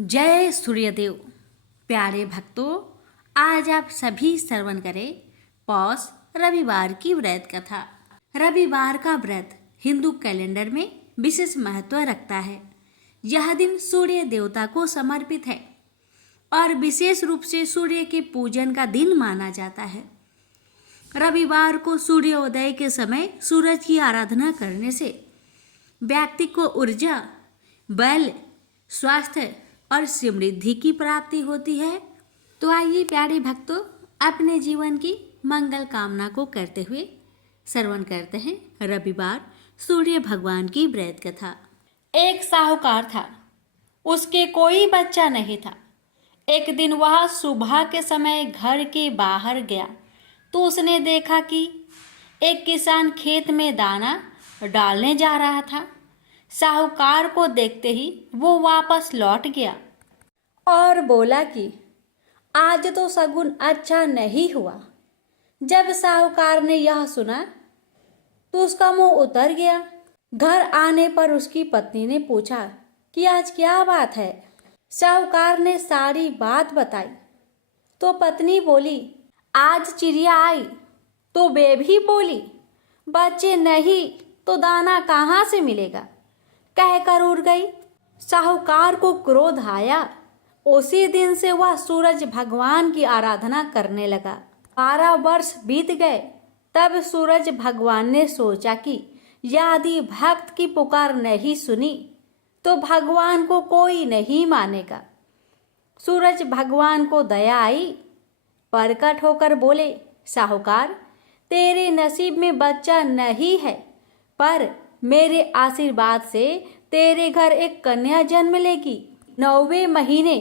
जय सूर्यदेव। प्यारे भक्तों, आज आप सभी श्रवण करें पौष रविवार की व्रत कथा। रविवार का व्रत हिंदू कैलेंडर में विशेष महत्व रखता है। यह दिन सूर्य देवता को समर्पित है और विशेष रूप से सूर्य के पूजन का दिन माना जाता है। रविवार को सूर्योदय के समय सूरज की आराधना करने से व्यक्ति को ऊर्जा, बल, स्वास्थ्य और समृद्धि की प्राप्ति होती है। तो आइए प्यारे भक्तों, अपने जीवन की मंगल कामना को करते हुए श्रवण करते हैं रविवार सूर्य भगवान की व्रत कथा। एक साहूकार था, उसके कोई बच्चा नहीं था। एक दिन वह सुबह के समय घर के बाहर गया तो उसने देखा कि एक किसान खेत में दाना डालने जा रहा था। साहूकार को देखते ही वो वापस लौट गया और बोला कि आज तो शगुन अच्छा नहीं हुआ। जब साहूकार ने यह सुना तो उसका मुंह उतर गया। घर आने पर उसकी पत्नी ने पूछा कि आज क्या बात है। साहूकार ने सारी बात बताई तो पत्नी बोली, आज चिड़िया आई तो बेबी बोली, बच्चे नहीं तो दाना कहाँ से मिलेगा, कहकर उड़ गई। साहूकार को क्रोध आया। उसी दिन से वह सूरज भगवान की आराधना करने लगा। 12 वर्ष बीत गए। तब सूरज भगवान ने सोचा कि यदि भक्त की पुकार नहीं सुनी तो भगवान को कोई नहीं मानेगा। सूरज भगवान को दया आई। प्रकट होकर बोले, साहूकार, तेरे नसीब में बच्चा नहीं है, पर मेरे आशीर्वाद से तेरे घर एक कन्या जन्म लेगी। 9वें महीने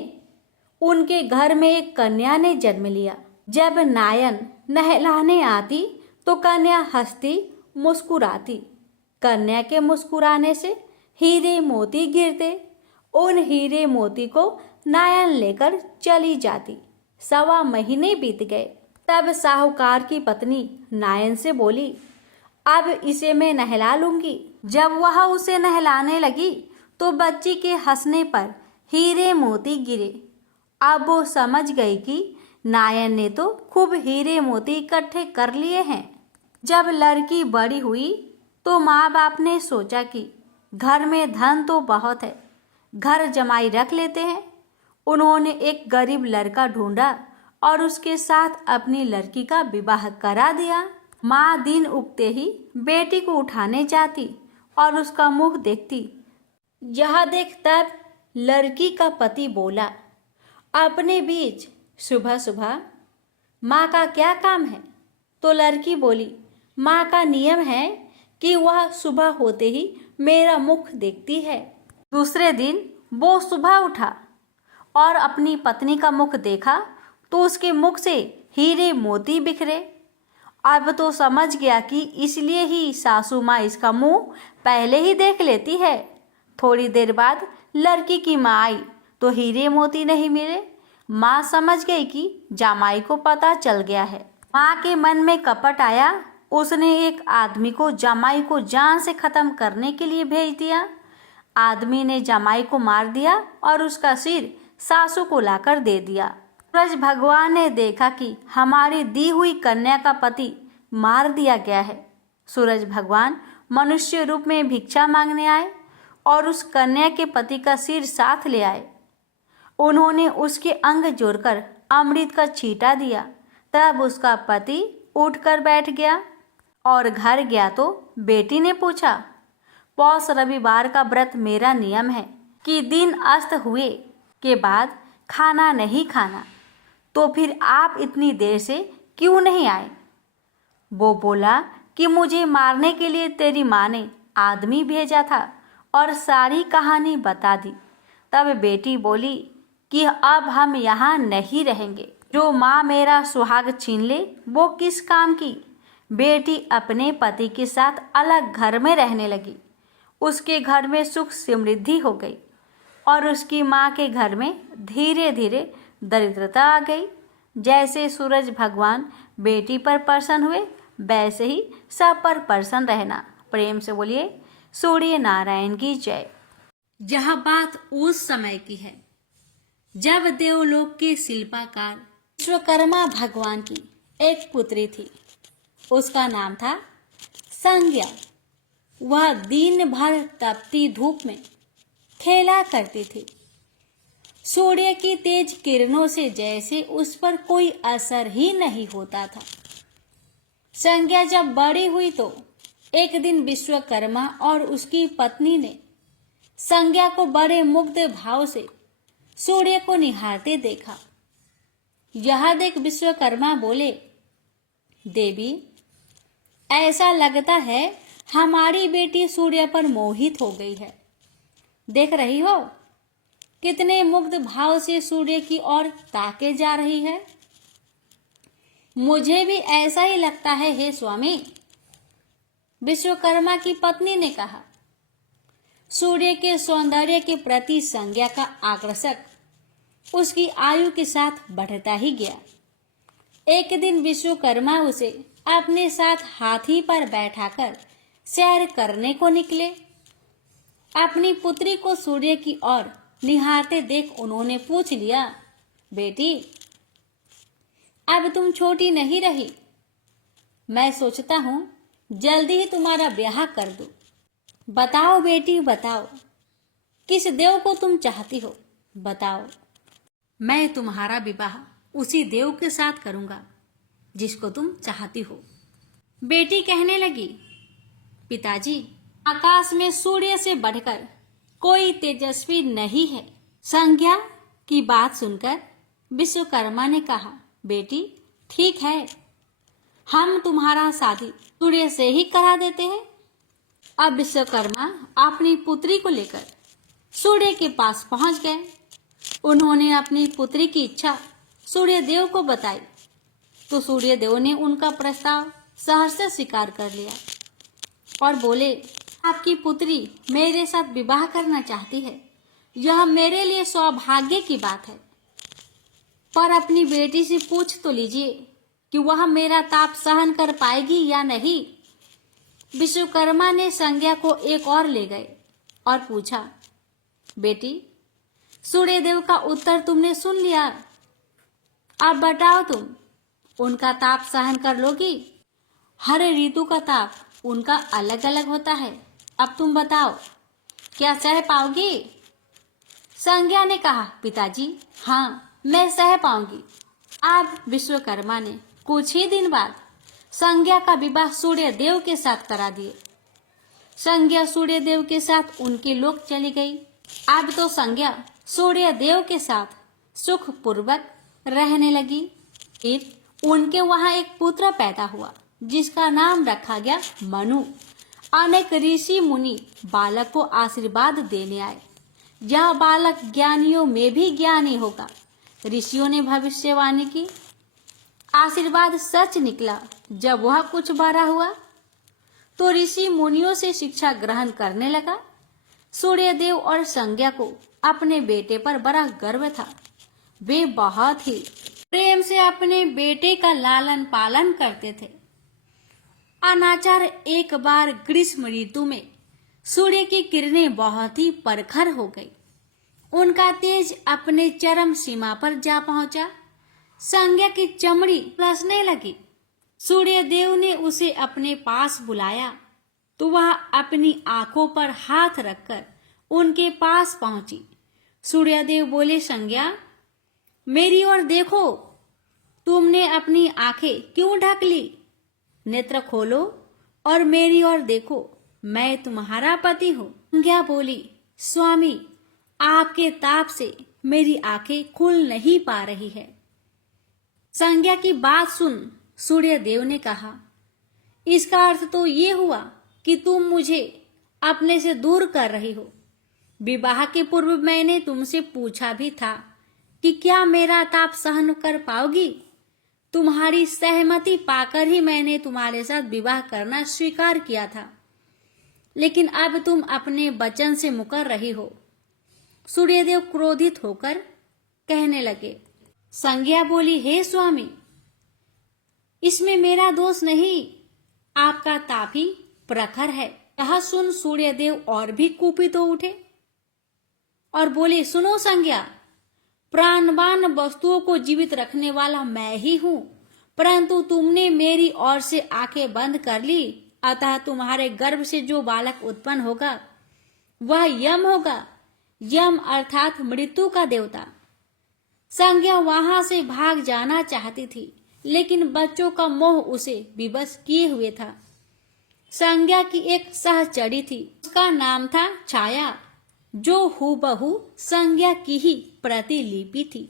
उनके घर में एक कन्या ने जन्म लिया। जब नायन नहलाने आती तो कन्या हंसती, मुस्कुराती। कन्या के मुस्कुराने से हीरे मोती गिरते। उन हीरे मोती को नायन लेकर चली जाती। 1.25 महीने बीत गए। तब साहूकार की पत्नी नायन से बोली, अब इसे मैं नहला लूंगी। जब वह उसे नहलाने लगी तो बच्ची के हंसने पर हीरे मोती गिरे। अब वो समझ गई कि नायन ने तो खूब हीरे मोती इकट्ठे कर लिए हैं। जब लड़की बड़ी हुई तो माँ बाप ने सोचा कि घर में धन तो बहुत है, घर जमाई रख लेते हैं। उन्होंने एक गरीब लड़का ढूंढा और उसके साथ अपनी लड़की का विवाह करा दिया। माँ दिन उगते ही बेटी को उठाने जाती और उसका मुख देखती। यह देख तब लड़की का पति बोला, अपने बीच सुबह सुबह माँ का क्या काम है। तो लड़की बोली, माँ का नियम है कि वह सुबह होते ही मेरा मुख देखती है। दूसरे दिन वो सुबह उठा और अपनी पत्नी का मुख देखा तो उसके मुख से हीरे मोती बिखरे। अब तो समझ गया कि इसलिए ही सासू माँ इसका मुंह पहले ही देख लेती है। थोड़ी देर बाद लड़की की माँ आई तो हीरे मोती नहीं मिले। माँ समझ गई कि जमाई को पता चल गया है। माँ के मन में कपट आया। उसने एक आदमी को जमाई को जान से खत्म करने के लिए भेज दिया। आदमी ने जमाई को मार दिया और उसका सिर सासू को लाकर दे दिया। सूरज भगवान ने देखा कि हमारी दी हुई कन्या का पति मार दिया गया है। सूरज भगवान मनुष्य रूप में भिक्षा मांगने आए और उस कन्या के पति का सिर साथ ले आए। उन्होंने उसके अंग जोड़कर अमृत का छींटा दिया। तब उसका पति उठकर बैठ गया और घर गया तो बेटी ने पूछा, पौष रविवार का व्रत मेरा नियम है कि दिन अस्त हुए के बाद खाना नहीं खाना, तो फिर आप इतनी देर से क्यों नहीं आए। वो बोला कि मुझे मारने के लिए तेरी माँ ने आदमी भेजा था और सारी कहानी बता दी। तब बेटी बोली कि अब हम यहाँ नहीं रहेंगे। जो माँ मेरा सुहाग छीन ले वो किस काम की। बेटी अपने पति के साथ अलग घर में रहने लगी। उसके घर में सुख समृद्धि हो गई और उसकी माँ के घर में धीरे धीरे दरिद्रता आ गई। जैसे सूरज भगवान बेटी पर प्रसन्न हुए वैसे ही सब पर प्रसन्न रहना। प्रेम से बोलिए सूर्य नारायण की जय। यह बात उस समय की है जब देवलोक के शिल्पकार विश्वकर्मा भगवान की एक पुत्री थी, उसका नाम था संज्ञा। वह दिन भर तपती धूप में खेला करती थी। सूर्य की तेज किरणों से जैसे उस पर कोई असर ही नहीं होता था। संज्ञा जब बड़ी हुई तो एक दिन विश्वकर्मा और उसकी पत्नी ने संज्ञा को बड़े मुग्ध भाव से सूर्य को निहारते देखा। यह देख विश्वकर्मा बोले, देवी, ऐसा लगता है हमारी बेटी सूर्य पर मोहित हो गई है। देख रही हो कितने मुग्ध भाव से सूर्य की ओर ताके जा रही है। मुझे भी ऐसा ही लगता है हे स्वामी, विश्वकर्मा की पत्नी ने कहा। सूर्य के सौंदर्य के प्रति संज्ञा का आकर्षक उसकी आयु के साथ बढ़ता ही गया। एक दिन विश्वकर्मा उसे अपने साथ हाथी पर बैठाकर सैर करने को निकले। अपनी पुत्री को सूर्य की ओर निहारते देख उन्होंने पूछ लिया, बेटी, अब तुम छोटी नहीं रही। मैं सोचता हूं जल्दी ही तुम्हारा ब्याह कर दूं। बताओ बेटी, बताओ, किस देव को तुम चाहती हो? बताओ। मैं तुम्हारा विवाह उसी देव के साथ करूंगा जिसको तुम चाहती हो। बेटी कहने लगी, पिताजी, आकाश में सूर्य से बढ़कर कोई तेजस्वी नहीं है। संज्ञा की बात सुनकर विश्वकर्मा ने कहा, बेटी, ठीक है, हम तुम्हारा शादी सूर्य से ही करा देते हैं। अब विश्वकर्मा अपनी पुत्री को लेकर सूर्य के पास पहुंच गए। उन्होंने अपनी पुत्री की इच्छा सूर्य देव को बताई तो सूर्य देव ने उनका प्रस्ताव सहर्ष स्वीकार कर लिया और बोले, आपकी पुत्री मेरे साथ विवाह करना चाहती है, यह मेरे लिए सौभाग्य की बात है। पर अपनी बेटी से पूछ तो लीजिए कि वह मेरा ताप सहन कर पाएगी या नहीं। विश्वकर्मा ने संज्ञा को एक और ले गए और पूछा, बेटी, सूर्यदेव का उत्तर तुमने सुन लिया, अब बताओ तुम उनका ताप सहन कर लोगी? हर ऋतु का ताप उनका अलग अलग होता है। अब तुम बताओ, क्या सह पाओगी? संज्ञा ने कहा, पिताजी, हाँ, मैं सह पाऊंगी। अब विश्वकर्मा ने कुछ ही दिन बाद संज्ञा का विवाह सूर्य देव के साथ करा दिए। संज्ञा सूर्य देव के साथ उनके लोक चली गई। अब तो संज्ञा सूर्य देव के साथ सुख पूर्वक रहने लगी। फिर उनके वहां एक पुत्र पैदा हुआ जिसका नाम रखा गया मनु। अनेक ऋषि मुनि बालक को आशीर्वाद देने आए। यह बालक ज्ञानियों में भी ज्ञानी होगा। ऋषियों ने भविष्यवाणी की, आशीर्वाद सच निकला। जब वह कुछ बड़ा हुआ तो ऋषि मुनियों से शिक्षा ग्रहण करने लगा। सूर्यदेव और संज्ञा को अपने बेटे पर बड़ा गर्व था। वे बहुत ही प्रेम से अपने बेटे का लालन पालन करते थे। अनाचार एक बार ग्रीष्म ऋतु में सूर्य की किरणें बहुत ही प्रखर हो गई। उनका तेज अपने चरम सीमा पर जा पहुंचा। संज्ञा की चमड़ी रसने लगी। सूर्यदेव ने उसे अपने पास बुलाया तो वह अपनी आंखों पर हाथ रखकर उनके पास पहुंची। सूर्यदेव बोले, संज्ञा, मेरी ओर देखो, तुमने अपनी आंखें क्यों ढक ली? नेत्र खोलो और मेरी ओर देखो, मैं तुम्हारा पति हूँ। संज्ञा बोली, स्वामी, आपके ताप से मेरी आंखें खुल नहीं पा रही है। संज्ञा की बात सुन सूर्यदेव ने कहा, इसका अर्थ तो ये हुआ कि तुम मुझे अपने से दूर कर रही हो। विवाह के पूर्व मैंने तुमसे पूछा भी था कि क्या मेरा ताप सहन कर पाओगी। तुम्हारी सहमति पाकर ही मैंने तुम्हारे साथ विवाह करना स्वीकार किया था, लेकिन अब तुम अपने वचन से मुकर रही हो। सूर्यदेव क्रोधित होकर कहने लगे। संज्ञा बोली, हे स्वामी, इसमें मेरा दोष नहीं, आपका ताप ही प्रखर है। यह सुन सूर्यदेव और भी कुपित हो उठे और बोले, सुनो संज्ञा, प्राणवान वस्तुओं को जीवित रखने वाला मैं ही हूं, परंतु तुमने मेरी ओर से आंखें बंद कर ली, अतः तुम्हारे गर्भ से जो बालक उत्पन्न होगा वह यम होगा। यम अर्थात मृत्यु का देवता। संज्ञा वहां से भाग जाना चाहती थी, लेकिन बच्चों का मोह उसे विवश किए हुए था। संज्ञा की एक सहचरी थी, उसका नाम था छाया, जो हूबहू संज्ञा की ही प्रतिलिपि थी।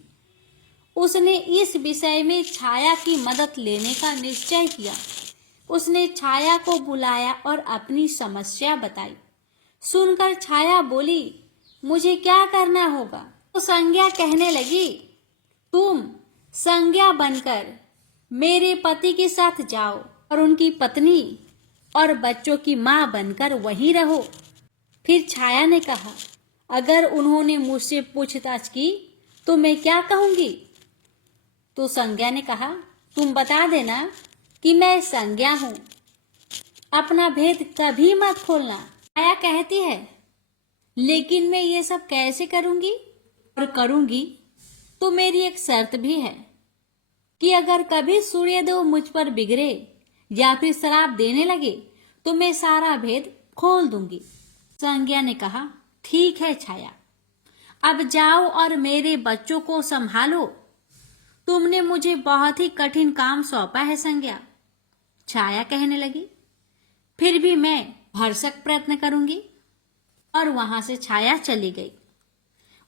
उसने इस विषय में छाया की मदद लेने का निश्चय किया। उसने छाया को बुलाया और अपनी समस्या बताई। सुनकर छाया बोली, मुझे क्या करना होगा? तो संज्ञा कहने लगी, तुम संज्ञा बनकर मेरे पति के साथ जाओ और उनकी पत्नी और बच्चों की मां बनकर वहीं रहो। फिर छाया ने कहा, अगर उन्होंने मुझसे पूछताछ की तो मैं क्या कहूंगी? तो संज्ञा ने कहा, तुम बता देना कि मैं संज्ञा हूं, अपना भेद कभी मत खोलना। छाया कहती है, लेकिन मैं ये सब कैसे करूंगी? और करूंगी तो मेरी एक शर्त भी है कि अगर कभी सूर्यदेव मुझ पर बिगड़े या फिर श्राप देने लगे तो मैं सारा भेद खोल दूंगी। संज्ञा ने कहा, ठीक है छाया, अब जाओ और मेरे बच्चों को संभालो। तुमने मुझे बहुत ही कठिन काम सौंपा है संज्ञा। छाया कहने लगी, फिर भी मैं भरसक प्रयत्न करूंगी। और वहां से छाया चली गई।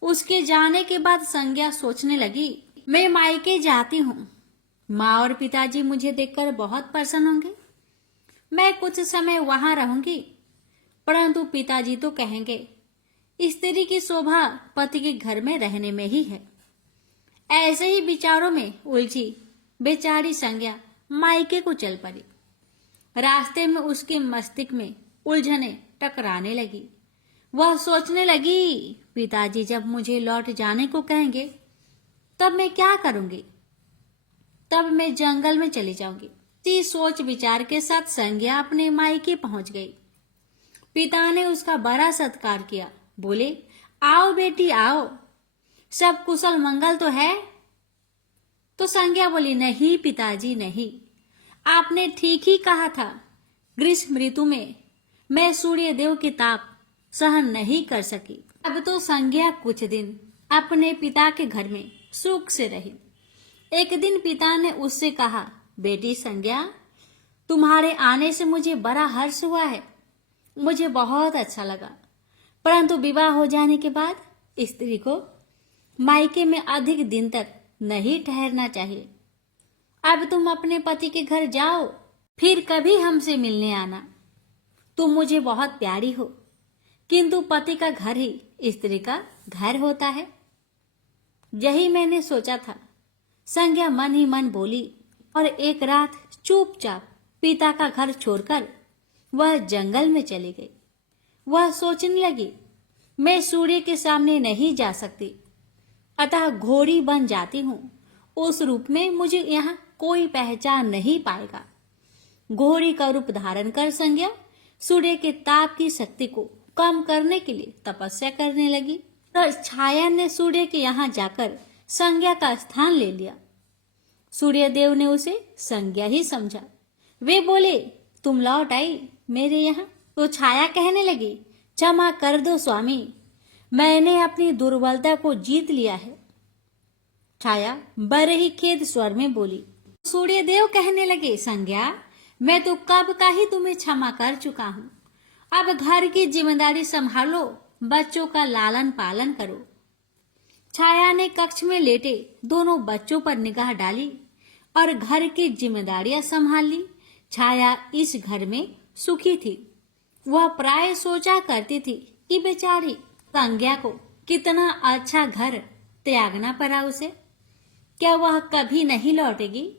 उसके जाने के बाद संज्ञा सोचने लगी, मैं मायके जाती हूँ, माँ और पिताजी मुझे देखकर बहुत प्रसन्न होंगे। मैं कुछ समय वहां रहूंगी, परंतु पिताजी तो कहेंगे, स्त्री की शोभा पति के घर में रहने में ही है। ऐसे ही विचारों में उलझी बेचारी संज्ञा मायके को चल पड़ी। रास्ते में उसके मस्तिष्क में उलझने टकराने लगी। वह सोचने लगी, पिताजी जब मुझे लौट जाने को कहेंगे तब मैं क्या करूंगी? तब मैं जंगल में चली जाऊंगी। इसी सोच विचार के साथ संज्ञा अपने मायके पहुंच गई। पिता ने उसका बड़ा सत्कार किया। बोले, आओ बेटी आओ, सब कुशल मंगल तो है? तो संज्ञा बोली, नहीं पिताजी नहीं, आपने ठीक ही कहा था। ग्रीष्म ऋतु में मैं सूर्य देव के ताप सहन नहीं कर सकी। अब तो संज्ञा कुछ दिन अपने पिता के घर में सुख से रही। एक दिन पिता ने उससे कहा, बेटी संज्ञा, तुम्हारे आने से मुझे बड़ा हर्ष हुआ है, मुझे बहुत अच्छा लगा, परंतु विवाह हो जाने के बाद स्त्री को मायके में अधिक दिन तक नहीं ठहरना चाहिए। अब तुम अपने पति के घर जाओ, फिर कभी हमसे मिलने आना। तुम मुझे बहुत प्यारी हो, किंतु पति का घर ही स्त्री का घर होता है। यही मैंने सोचा था, संज्ञा मन ही मन बोली। और एक रात चुपचाप पिता का घर छोड़कर वह जंगल में चली गई। वह सोचने लगी, मैं सूर्य के सामने नहीं जा सकती, अतः घोड़ी बन जाती हूँ। उस रूप में मुझे यहाँ कोई पहचान नहीं पाएगा। घोड़ी का रूप धारण कर संज्ञा सूर्य के ताप की शक्ति को कम करने के लिए तपस्या करने लगी। तो छाया ने सूर्य के यहाँ जाकर संज्ञा का स्थान ले लिया। सूर्य देव ने उसे संज्ञा ही समझा। वे बोले, तुम लौट आई मेरे यहाँ? तो छाया कहने लगी, क्षमा कर दो स्वामी, मैंने अपनी दुर्बलता को जीत लिया है। छाया बड़े ही खेद स्वर में बोली। सूर्य देव कहने लगे, संज्ञा, मैं तो कब का ही तुम्हें क्षमा कर चुका हूँ। अब घर की जिम्मेदारी संभालो, बच्चों का लालन पालन करो। छाया ने कक्ष में लेटे दोनों बच्चों पर निगाह डाली और घर की जिम्मेदारियां संभाल ली। छाया इस घर में सुखी थी। वह प्राय सोचा करती थी कि बेचारी संज्ञा को कितना अच्छा घर त्यागना पड़ा उसे। क्या वह कभी नहीं लौटेगी?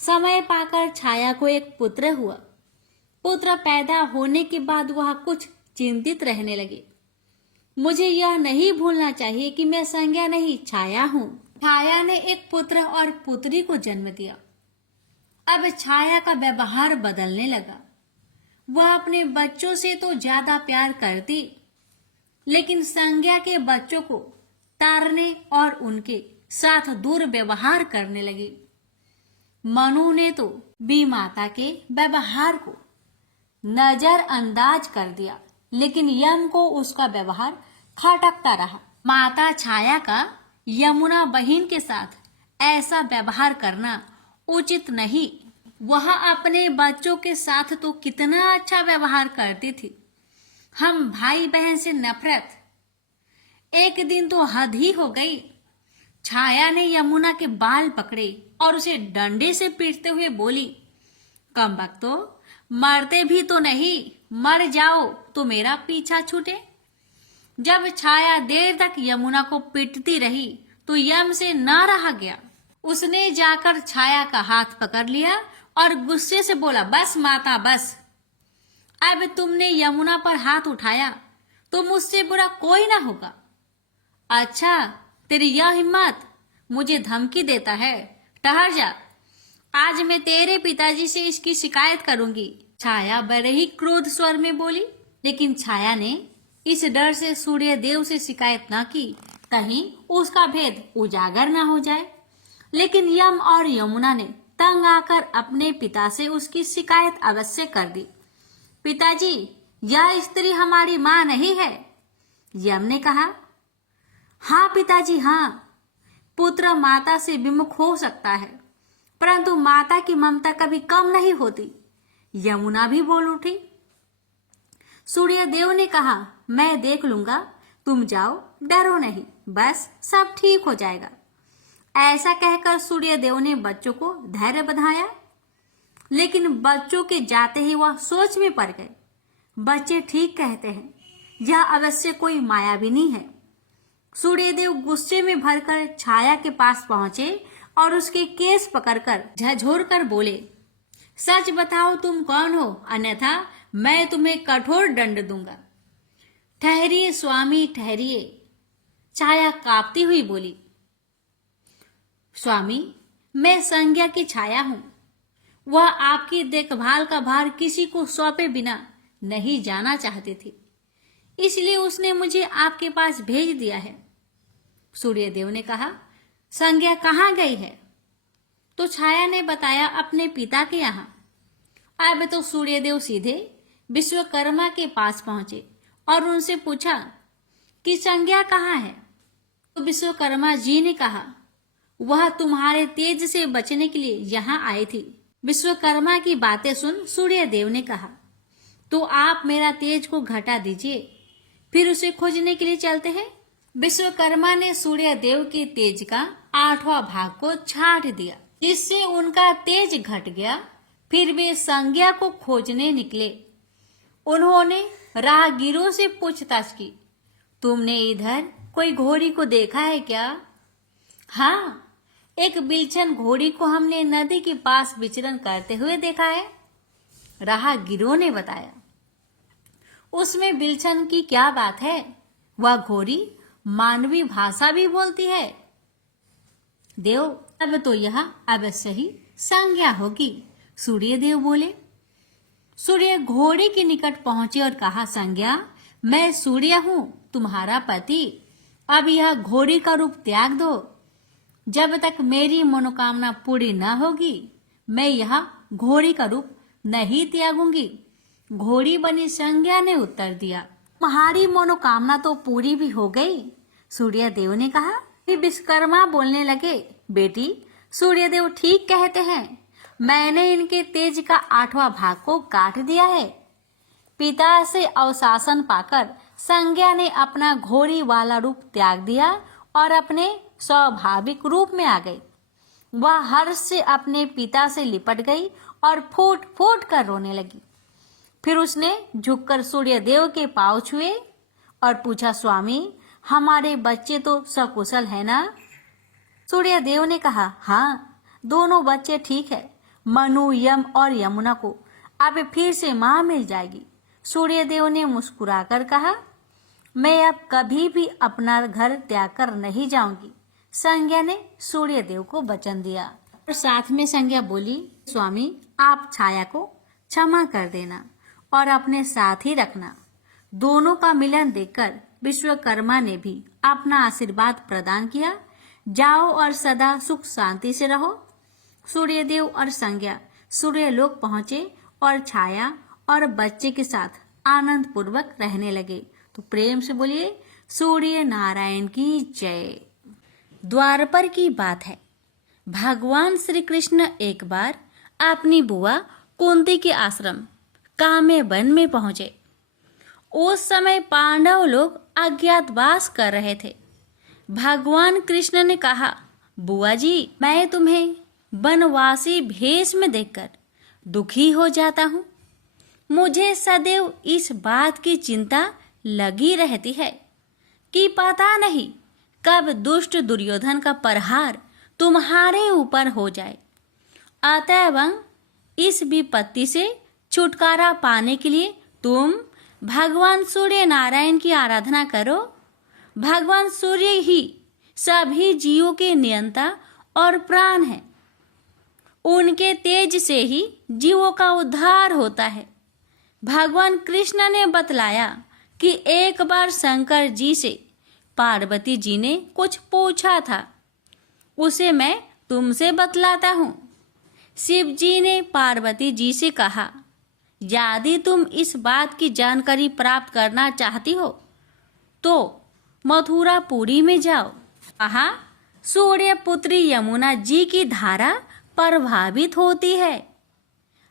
समय पाकर छाया को एक पुत्र हुआ। पुत्र पैदा होने के बाद वह कुछ चिंतित रहने लगी। मुझे यह नहीं भूलना चाहिए कि मैं संज्ञा नहीं, छाया हूँ। छाया ने एक पुत्र और पुत्री को जन्म दिया। अब छाया का व्यवहार बदलने लगा। वह अपने बच्चों से तो ज्यादा प्यार करती, लेकिन संज्ञा के बच्चों को तारने और उनके साथ दुर्व्यवहार करने लगी। मनु ने तो बी माता के व्यवहार को नजरअंदाज कर दिया, लेकिन यम को उसका व्यवहार खटकता रहा। माता छाया का यमुना बहन के साथ ऐसा व्यवहार करना उचित नहीं। वह अपने बच्चों के साथ तो कितना अच्छा व्यवहार करती थी। हम भाई बहन से नफरत, एक दिन तो हद ही हो गई। छाया ने यमुना के बाल पकड़े और उसे डंडे से पीटते हुए बोली, कमबख्तो, मरते भी तो नहीं, मर जाओ तो मेरा पीछा छूटे। जब छाया देर तक यमुना को पीटती रही तो यम से न रहा गया। उसने जाकर छाया का हाथ पकड़ लिया और गुस्से से बोला, बस माता बस, अब तुमने यमुना पर हाथ उठाया तो मुझसे बुरा कोई ना होगा। अच्छा, तेरी यह हिम्मत, मुझे धमकी देता है? ठहर जा, आज मैं तेरे पिताजी से इसकी शिकायत करूंगी। छाया बड़े ही क्रोध स्वर में बोली, लेकिन छाया ने इस डर से सूर्यदेव से शिकायत न की, कहीं उसका भेद उजागर न हो जाए। लेकिन यम और यमुना ने तंग आकर अपने पिता से उसकी शिकायत अवश्य कर दी। पिताजी, यह स्त्री हमारी माँ नहीं है। यम ने कहा, हाँ पिताजी हाँ, पुत्र माता से विमुख हो सकता है, परंतु माता की ममता कभी कम नहीं होती। यमुना भी बोल उठी। सूर्यदेव ने कहा, मैं देख लूंगा, तुम जाओ, डरो नहीं, बस सब ठीक हो जाएगा। ऐसा कहकर सूर्यदेव ने बच्चों को धैर्य बंधाया, लेकिन बच्चों के जाते ही वह सोच में पड़ गए। बच्चे ठीक कहते हैं, यह अवश्य कोई मायाविनी है। सूर्यदेव गुस्से में भरकर छाया के पास पहुंचे और उसके केस पकड़कर झंझोर कर बोले, सच बताओ तुम कौन हो, अन्यथा मैं तुम्हें कठोर दंड दूंगा। ठहरिए स्वामी ठहरिए, छाया कांपती हुई बोली। स्वामी, मैं संज्ञा की छाया हूं। वह आपकी देखभाल का भार किसी को सौंपे बिना नहीं जाना चाहती थी, इसलिए उसने मुझे आपके पास भेज दिया है। सूर्यदेव ने कहा, संज्ञा कहाँ गई है? तो छाया ने बताया, अपने पिता के यहाँ। अब तो सूर्यदेव सीधे विश्वकर्मा के पास पहुंचे और उनसे पूछा कि संज्ञा कहाँ है? तो विश्वकर्मा जी ने कहा, वह तुम्हारे तेज से बचने के लिए यहाँ आई थी। विश्वकर्मा की बातें सुन सूर्यदेव ने कहा, तो आप मेरा तेज को घटा दीजिए, फिर उसे खोजने के लिए चलते हैं। विश्वकर्मा ने सूर्यदेव के तेज का 8वां भाग को छाट दिया, जिससे उनका तेज घट गया। फिर वे संज्ञा को खोजने निकले। उन्होंने राहगीरों से पूछताछ की, तुमने इधर कोई घोड़ी को देखा है क्या? हाँ, एक बिलछन घोड़ी को हमने नदी के पास विचरण करते हुए देखा है, राहगीरों ने बताया। उसमें बिलछन की क्या बात है? वह घोड़ी मानवी भाषा भी बोलती है। देव, अब तो यह अवश्य ही संज्ञा होगी, सूर्यदेव बोले। सूर्य घोड़े के निकट पहुंचे और कहा, संज्ञा, मैं सूर्य हूं, तुम्हारा पति। अब यह घोड़ी का रूप त्याग दो। जब तक मेरी मनोकामना पूरी न होगी, मैं यह घोड़ी का रूप नहीं त्यागूंगी। घोड़ी बनी संज्ञा ने उत्तर दिया, तुम्हारी मनोकामना तो पूरी भी हो गई। सूर्यदेव ने कहा। फिर विश्वकर्मा बोलने लगे, बेटी, सूर्यदेव ठीक कहते हैं, मैंने इनके तेज का 8वां भाग को काट दिया है। पिता से अवशासन पाकर संज्ञा ने अपना घोड़ी वाला रूप त्याग दिया और अपने स्वाभाविक रूप में आ गई। वह हर्ष से अपने पिता से लिपट गई और फूट फूट कर रोने लगी। फिर उसने झुककर सूर्यदेव के पांव छुए और पूछा, स्वामी, हमारे बच्चे तो सकुशल है ना? सूर्यदेव ने कहा, हाँ, दोनों बच्चे ठीक है। मनु, यम और यमुना को अब फिर से मां मिल जाएगी। सूर्यदेव ने मुस्कुराकर कहा, मैं अब कभी भी अपना घर त्याग कर नहीं जाऊंगी। संज्ञा ने सूर्यदेव को वचन दिया और साथ में संज्ञा बोली, स्वामी, आप छाया को क्षमा कर देना और अपने साथ ही रखना। दोनों का मिलन देखकर विश्वकर्मा ने भी अपना आशीर्वाद प्रदान किया। जाओ और सदा सुख शांति से रहो। सूर्यदेव और संज्ञा सूर्यलोक पहुंचे और छाया और बच्चे के साथ आनंद पूर्वक रहने लगे। तो प्रेम से बोलिए सूर्य नारायण की जय। द्वारपर की बात है। भगवान श्री कृष्ण एक बार अपनी बुआ कुंती के आश्रम काम्य वन में पहुंचे। उस समय पांडव लोग अज्ञातवास कर रहे थे। भगवान कृष्ण ने कहा, बुआ जी, मैं तुम्हें वनवासी भेष में देखकर दुखी हो जाता हूँ। मुझे सदैव इस बात की चिंता लगी रहती है कि पता नहीं कब दुष्ट दुर्योधन का प्रहार तुम्हारे ऊपर हो जाए। अतएव इस विपत्ति से छुटकारा पाने के लिए तुम भगवान सूर्य नारायण की आराधना करो। भगवान सूर्य ही सभी जीवों के नियंता और प्राण हैं। उनके तेज से ही जीवों का उद्धार होता है। भगवान कृष्ण ने बतलाया कि एक बार शंकर जी से पार्वती जी ने कुछ पूछा था, उसे मैं तुमसे बतलाता हूँ। शिव जी ने पार्वती जी से कहा, यदि तुम इस बात की जानकारी प्राप्त करना चाहती हो तो मथुरापुरी में जाओ। वहाँ सूर्य पुत्री यमुना जी की धारा प्रभावित होती है।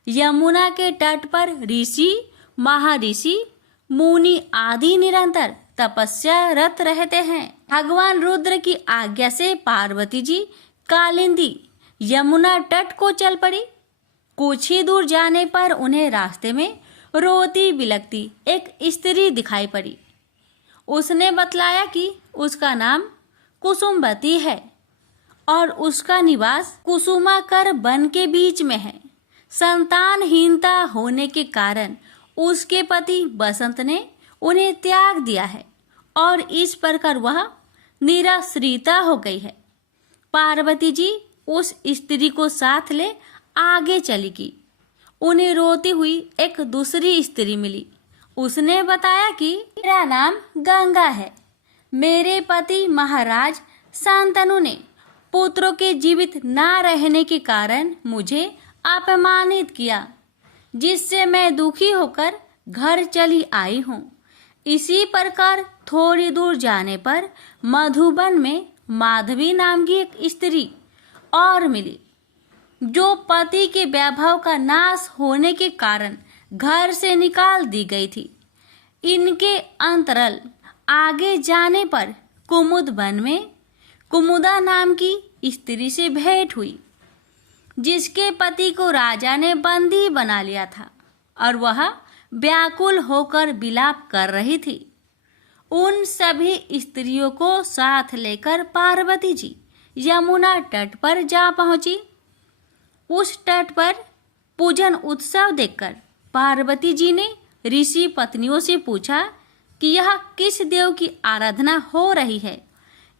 यमुना के तट पर ऋषि, महर्षि, मुनि आदि निरंतर तपस्यारत रहते हैं। भगवान रुद्र की आज्ञा से पार्वती जी कालिंदी यमुना तट को चल पड़ी। कुछ ही दूर जाने पर उन्हें रास्ते में रोती बिलखती एक स्त्री दिखाई पड़ी। उसने बतलाया कि उसका नाम कुसुमवती है और उसका निवास कुसुमाकर वन के बीच में है। संतानहीनता होने के कारण उसके पति बसंत ने उन्हें त्याग दिया है और इस प्रकार वह निराश्रिता हो गई है। पार्वती जी उस स्त्री को साथ ले आगे चली गई। उन्हें रोती हुई एक दूसरी स्त्री मिली। उसने बताया कि मेरा नाम गंगा है। मेरे पति महाराज शांतनु ने पुत्रों के जीवित न रहने के कारण मुझे अपमानित किया, जिससे मैं दुखी होकर घर चली आई हूँ। इसी प्रकार थोड़ी दूर जाने पर मधुबन में माधवी नाम की एक स्त्री और मिली, जो पति के वैभव का नाश होने के कारण घर से निकाल दी गई थी। इनके अंतरल आगे जाने पर कुमुद वन में कुमुदा नाम की स्त्री से भेंट हुई, जिसके पति को राजा ने बंदी बना लिया था और वह व्याकुल होकर विलाप कर रही थी। उन सभी स्त्रियों को साथ लेकर पार्वती जी यमुना तट पर जा पहुंची। उस तट पर पूजन उत्सव देखकर पार्वती जी ने ऋषि पत्नियों से पूछा कि यह किस देव की आराधना हो रही है,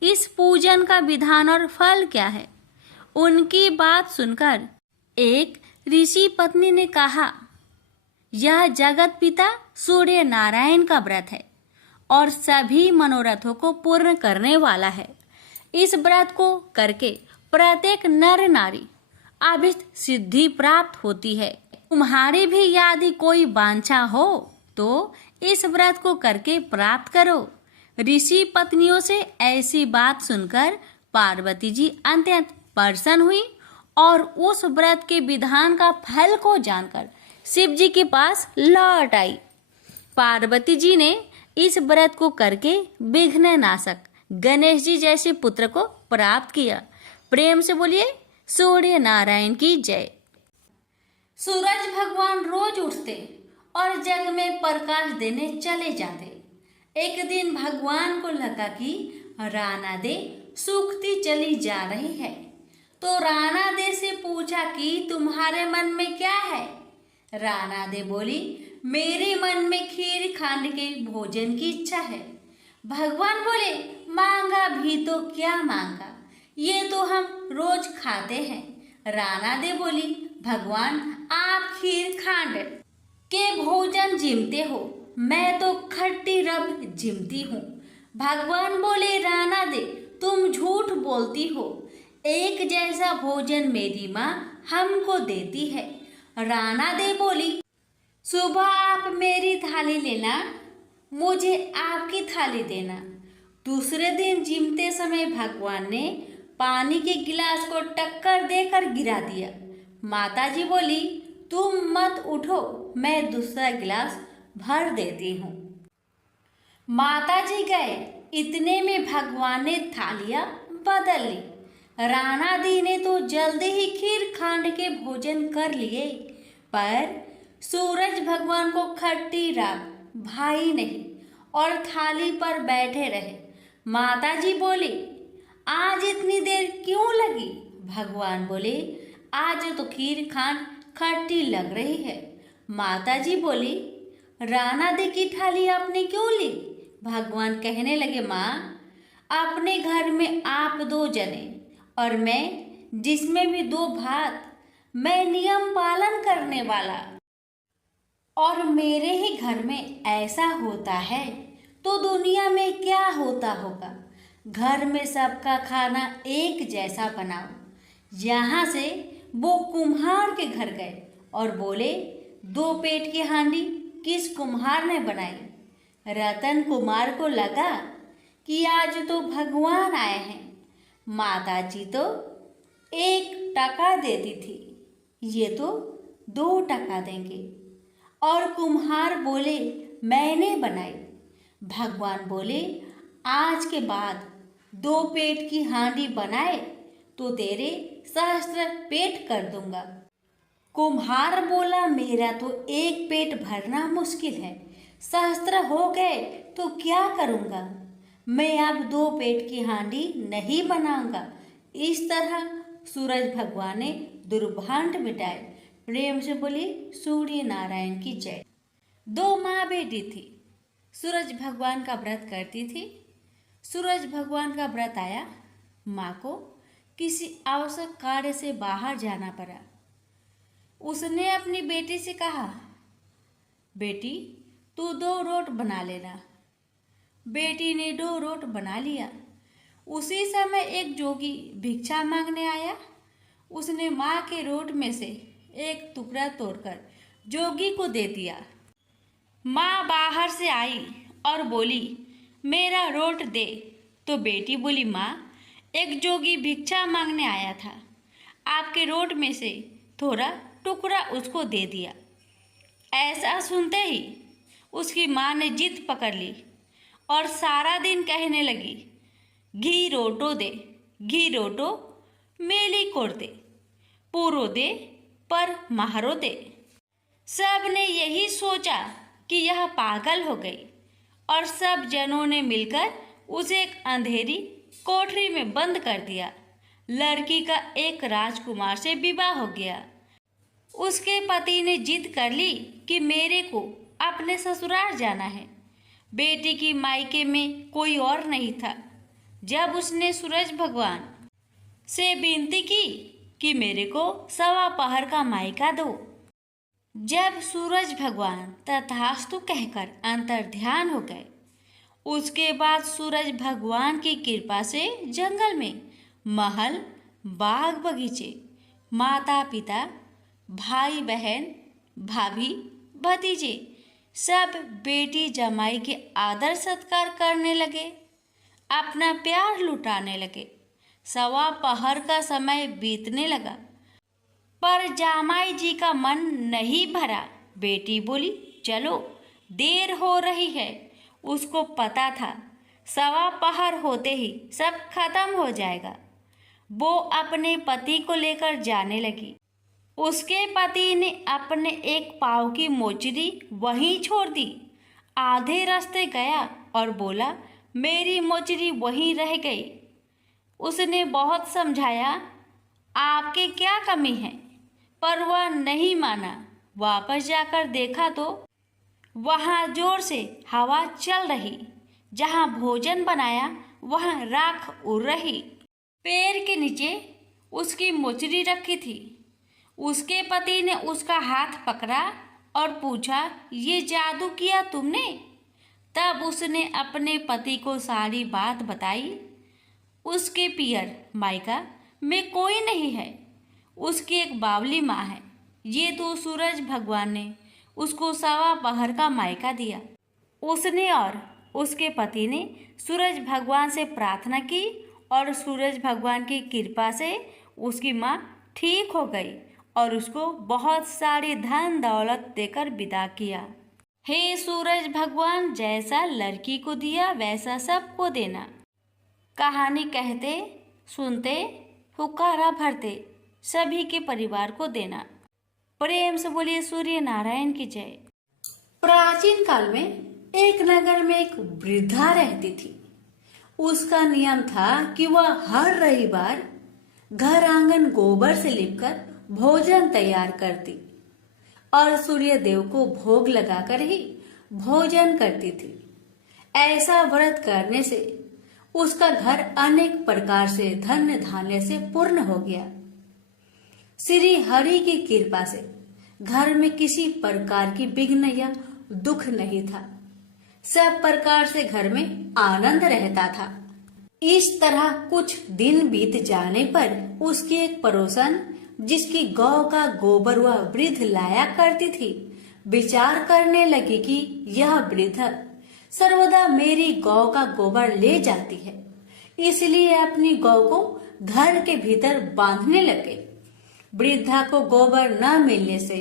इस पूजन का विधान और फल क्या है। उनकी बात सुनकर एक ऋषि पत्नी ने कहा, यह जगत पिता सूर्य नारायण का व्रत है और सभी मनोरथों को पूर्ण करने वाला है। इस व्रत को करके प्रत्येक नर नारी अभिष्ट सिद्धि प्राप्त होती है। तुम्हारी भी यदि कोई वांछा हो तो इस व्रत को करके प्राप्त करो। ऋषि पत्नियों से ऐसी बात सुनकर पार्वती जी अत्यंत प्रसन्न हुई और उस व्रत के विधान का फल को जानकर शिव जी के पास लौट आई। पार्वती जी ने इस व्रत को करके विघ्न नाशक गणेश जी जैसे पुत्र को प्राप्त किया। प्रेम से बोलिए सूर्य नारायण की जय। सूरज भगवान रोज उठते और जग में प्रकाश देने चले जाते। एक दिन भगवान को लगा कि राना दे सूखती चली जा रही है, तो राना दे से पूछा कि तुम्हारे मन में क्या है। राना दे बोली, मेरे मन में खीर खांड के भोजन की इच्छा है। भगवान बोले, मांगा भी तो क्या मांगा, ये तो हम रोज खाते हैं। राना दे बोली, भगवान आप खीर खांड के भोजन जिमते हो, मैं तो खट्टी रब जिमती हूँ। भगवान बोले, राणा दे, तुम झूठ बोलती हो। एक जैसा भोजन मेरी माँ हमको देती है। राणा दे बोली, सुबह आप मेरी थाली लेना, मुझे आपकी थाली देना। दूसरे दिन जिमते समय भगवान ने पानी के गिलास को टक्कर देकर गिरा दिया। माताजी बोली, तुम मत उठो, मैं दूसरा गिलास भर देती हूँ। माताजी गए, इतने में भगवान ने थालियाँ बदल ली। राणा दी ने तो जल्दी ही खीर खांड के भोजन कर लिए, पर सूरज भगवान को खट्टी राख भाई नहीं और थाली पर बैठे रहे। माताजी बोली, आज इतनी देर क्यों लगी? भगवान बोले, आज तो खीर खांड खट्टी लग रही है। माताजी बोली, राणा दी की थाली आपने क्यों ली? भगवान कहने लगे, माँ, अपने घर में आप 2 जने और मैं, जिसमें भी 2 भात, मैं नियम पालन करने वाला, और मेरे ही घर में ऐसा होता है तो दुनिया में क्या होता होगा। घर में सबका खाना एक जैसा बनाओ। यहाँ से वो कुम्हार के घर गए और बोले, 2 पेट की हांडी किस कुम्हार ने बनाई? रतन कुमार को लगा कि आज तो भगवान आए हैं। माताजी तो 1 टका देती थी, ये तो 2 टका देंगे। और कुम्हार बोले, मैंने बनाई। भगवान बोले, आज के बाद 2 पेट की हांडी बनाए तो तेरे सहस्त्र पेट कर दूंगा। कुम्हार बोला, मेरा तो 1 पेट भरना मुश्किल है, सहस्त्र हो गए तो क्या करूँगा? मैं अब 2 पेट की हांडी नहीं बनाऊंगा। इस तरह सूरज भगवान ने दुर्भांत मिटाए। प्रेम से बोली सूर्य नारायण की जय। 2 माँ बेटी थी। सूरज भगवान का व्रत करती थी। सूरज भगवान का व्रत आया, माँ को किसी आवश्यक कार्य से बाहर जाना पड़ा। उसने अपनी बेटी से कहा, बेटी, तू 2 रोट बना लेना। बेटी ने 2 रोट बना लिया। उसी समय एक जोगी भिक्षा मांगने आया। उसने माँ के रोट में से एक टुकड़ा तोड़कर जोगी को दे दिया। माँ बाहर से आई और बोली, मेरा रोट दे। तो बेटी बोली, माँ, एक जोगी भिक्षा मांगने आया था, आपके रोट में से थोड़ा टुकड़ा उसको दे दिया। ऐसा सुनते ही उसकी माँ ने जिद पकड़ ली और सारा दिन कहने लगी, घी रोटो दे, घी रोटो, मेली कोर दे, पूरो दे, पर महारो दे। सब ने यही सोचा कि यह पागल हो गई और सब जनों ने मिलकर उसे एक अंधेरी कोठरी में बंद कर दिया। लड़की का एक राजकुमार से विवाह हो गया। उसके पति ने जिद कर ली कि मेरे को अपने ससुराल जाना है। बेटी की मायके में कोई और नहीं था। जब उसने सूरज भगवान से विनती की कि मेरे को 1.25 पहर का मायका दो, जब सूरज भगवान तथास्तु कहकर अंतर्ध्यान हो गए, उसके बाद सूरज भगवान की कृपा से जंगल में महल, बाग बगीचे, माता पिता, भाई बहन, भाभी भतीजे सब बेटी जमाई के आदर सत्कार करने लगे, अपना प्यार लुटाने लगे। 1.25 पहर का समय बीतने लगा, पर जामाई जी का मन नहीं भरा। बेटी बोली, चलो, देर हो रही है। उसको पता था 1.25 पहर होते ही सब खत्म हो जाएगा। वो अपने पति को लेकर जाने लगी। उसके पति ने अपने एक पाँव की मोचरी वहीं छोड़ दी। आधे रास्ते गया और बोला, मेरी मोचरी वहीं रह गई। उसने बहुत समझाया, आपके क्या कमी है, पर वह नहीं माना। वापस जाकर देखा तो वहाँ जोर से हवा चल रही। जहाँ भोजन बनाया वहाँ राख उड़ रही। पेड़ के नीचे उसकी मोचरी रखी थी। उसके पति ने उसका हाथ पकड़ा और पूछा, ये जादू किया तुमने? तब उसने अपने पति को सारी बात बताई। उसके पियर मायका में कोई नहीं है, उसकी एक बावली माँ है। ये तो सूरज भगवान ने उसको सवा पहर का मायका दिया। उसने और उसके पति ने सूरज भगवान से प्रार्थना की और सूरज भगवान की कृपा से उसकी माँ ठीक हो गई और उसको बहुत सारी धन दौलत देकर विदा किया। हे सूरज भगवान, जैसा लड़की को दिया वैसा सबको देना। कहानी कहते सुनते हुक्कारा भरते सभी के परिवार को देना। प्रेम से बोलिए सूर्य नारायण की जय। प्राचीन काल में एक नगर में एक वृद्धा रहती थी। उसका नियम था कि वह हर रविवार घर आंगन गोबर से लिपकर भोजन तैयार करती और सूर्य देव को भोग लगाकर ही भोजन करती थी। ऐसा व्रत करने से उसका घर अनेक प्रकार से धन्य धान्य से पूर्ण हो गया। श्री हरि की कृपा से घर में किसी प्रकार की विघ्न या दुख नहीं था। सब प्रकार से घर में आनंद रहता था। इस तरह कुछ दिन बीत जाने पर उसकी एक पड़ोसन, जिसकी गौ का गोबर वह वृद्ध लाया करती थी, विचार करने लगी कि यह वृद्ध सर्वदा मेरी गौ का गोबर ले जाती है, इसलिए अपनी गौ को घर के भीतर बांधने लगे। वृद्धा को गोबर न मिलने से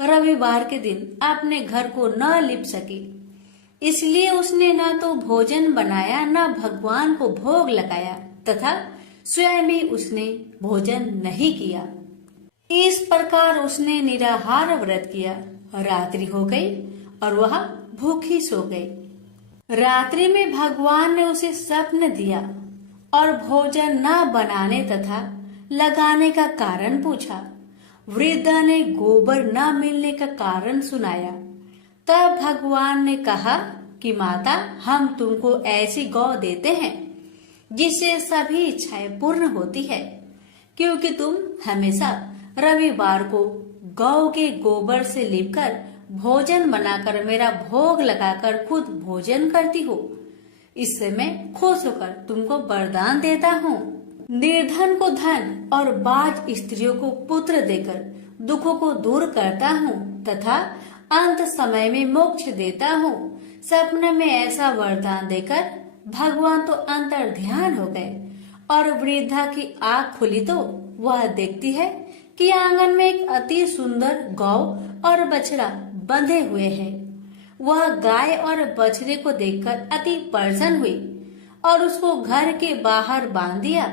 रविवार के दिन अपने घर को न लिप सकी, इसलिए उसने न तो भोजन बनाया न भगवान को भोग लगाया तथा स्वयं भी उसने भोजन नहीं किया। इस प्रकार उसने निराहार व्रत किया। रात्रि हो गई और वह भूखी सो गई। रात्रि में भगवान ने उसे स्वप्न दिया और भोजन न बनाने तथा लगाने का कारण पूछा। वृद्धा ने गोबर न मिलने का कारण सुनाया। तब भगवान ने कहा कि माता, हम तुमको ऐसी गौ देते हैं जिससे सभी इच्छाएं पूर्ण होती है, क्योंकि तुम हमेशा रविवार को गौ के गोबर से लिपकर भोजन बनाकर मेरा भोग लगाकर खुद भोजन करती हो। इससे मैं खुश होकर तुमको वरदान देता हूँ। निर्धन को धन और बाज स्त्रियों को पुत्र देकर दुखों को दूर करता हूँ तथा अंत समय में मोक्ष देता हूँ। सपने में ऐसा वरदान देकर भगवान तो अंतर ध्यान हो गए और वृद्धा की आँख खुली तो वह देखती है कि आंगन में एक अति सुंदर गौ और बछड़ा बंधे हुए हैं। वह गाय और बछड़े को देखकर अति प्रसन्न हुई और उसको घर के बाहर बांध दिया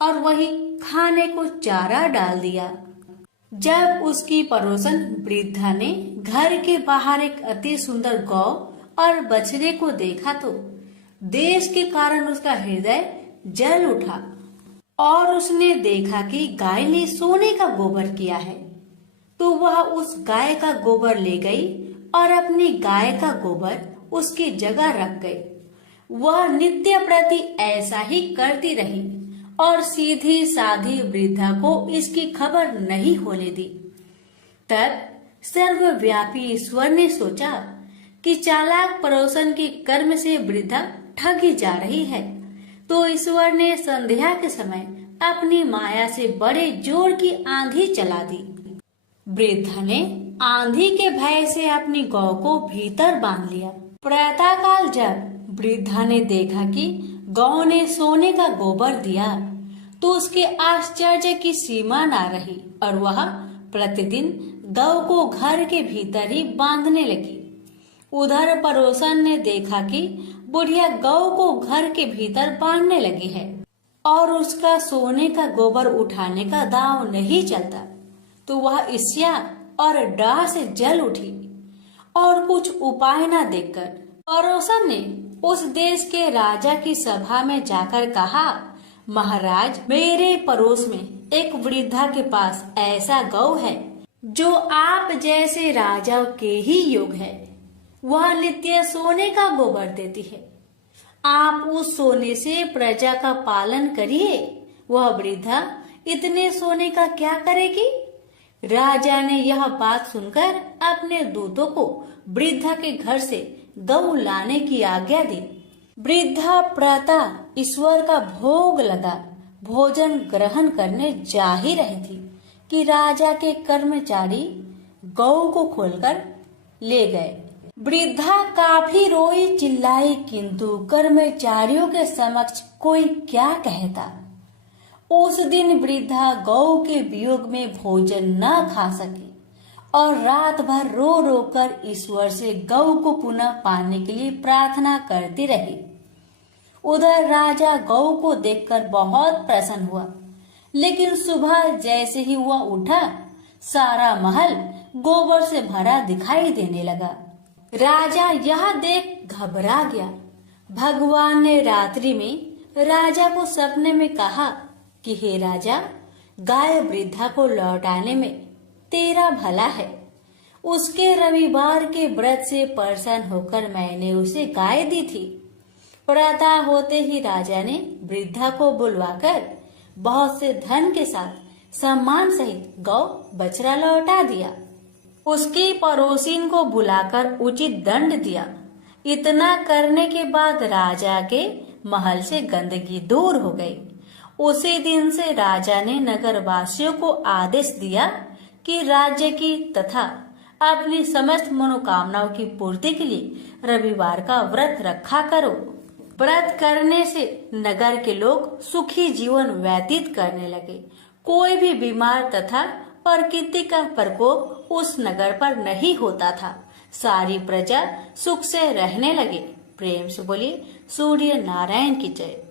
और वही खाने को चारा डाल दिया। जब उसकी पड़ोसन वृद्धा ने घर के बाहर एक अति सुंदर गौ और बछड़े को देखा तो देश के कारण उसका हृदय जल उठा और उसने देखा कि गाय ने सोने का गोबर किया है, तो वह उस गाय का गोबर ले गई और अपनी गाय का गोबर उसकी जगह रख गई। वह नित्य प्रति ऐसा ही करती रही और सीधी साधी वृद्धा को इसकी खबर नहीं होने दी। तब सर्वव्यापी ईश्वर ने सोचा कि चालाक पड़ोसन के कर्म से वृद्धा ठगी जा रही है, तो ईश्वर ने संध्या के समय अपनी माया से बड़े जोर की आंधी चला दी। वृद्धा ने आंधी के भय से अपनी गौ को भीतर बांध लिया। प्रातःकाल जब वृद्धा ने देखा कि गौ ने सोने का गोबर दिया, तो उसके आश्चर्य की सीमा न रही और वह प्रतिदिन गौ को घर के भीतर ही बांधने लगी। उधर पड़ोसन ने देखा कि बुढ़िया गौ को घर के भीतर बांधने लगी है और उसका सोने का गोबर उठाने का दांव नहीं चलता, तो वह ईर्ष्या और डाह से जल उठी और कुछ उपाय न देखकर पड़ोसन ने उस देश के राजा की सभा में जाकर कहा, महाराज, मेरे पड़ोस में एक वृद्धा के पास ऐसा गौ है जो आप जैसे राजा के ही योग है। वह नित्य सोने का गोबर देती है। आप उस सोने से प्रजा का पालन करिए। वह वृद्धा इतने सोने का क्या करेगी? राजा ने यह बात सुनकर अपने दूतों को वृद्धा के घर से गऊ लाने की आज्ञा दी। वृद्धा प्रातः ईश्वर का भोग लगा भोजन ग्रहण करने जा ही रही थी कि राजा के कर्मचारी गऊ को खोलकर ले गए। वृद्धा काफी रोई चिल्लाई, किंतु कर्मचारियों के समक्ष कोई क्या कहता। उस दिन वृद्धा गौ के वियोग में भोजन न खा सकी और रात भर रो रो कर ईश्वर से गौ को पुनः पाने के लिए प्रार्थना करती रही। उधर राजा गौ को देखकर बहुत प्रसन्न हुआ, लेकिन सुबह जैसे ही वह उठा, सारा महल गोबर से भरा दिखाई देने लगा। राजा यह देख घबरा गया। भगवान ने रात्रि में राजा को सपने में कहा कि हे राजा, गाय वृद्धा को लौटाने में तेरा भला है। उसके रविवार के व्रत से प्रसन्न होकर मैंने उसे गाय दी थी। प्रातः होते ही राजा ने वृद्धा को बुलवाकर बहुत से धन के साथ सम्मान सहित गौ बछड़ा लौटा दिया। उसकी पड़ोसिन को बुलाकर उचित दंड दिया। इतना करने के बाद राजा के महल से गंदगी दूर हो गई। उसी दिन से राजा ने नगरवासियों को आदेश दिया कि राज्य की तथा अपनी समस्त मनोकामनाओं की पूर्ति के लिए रविवार का व्रत रखा करो। व्रत करने से नगर के लोग सुखी जीवन व्यतीत करने लगे। कोई भी बीमार तथा प्रकृति का प्रकोप उस नगर पर नहीं होता था। सारी प्रजा सुख से रहने लगे। प्रेम से बोलिए सूर्य नारायण की जय।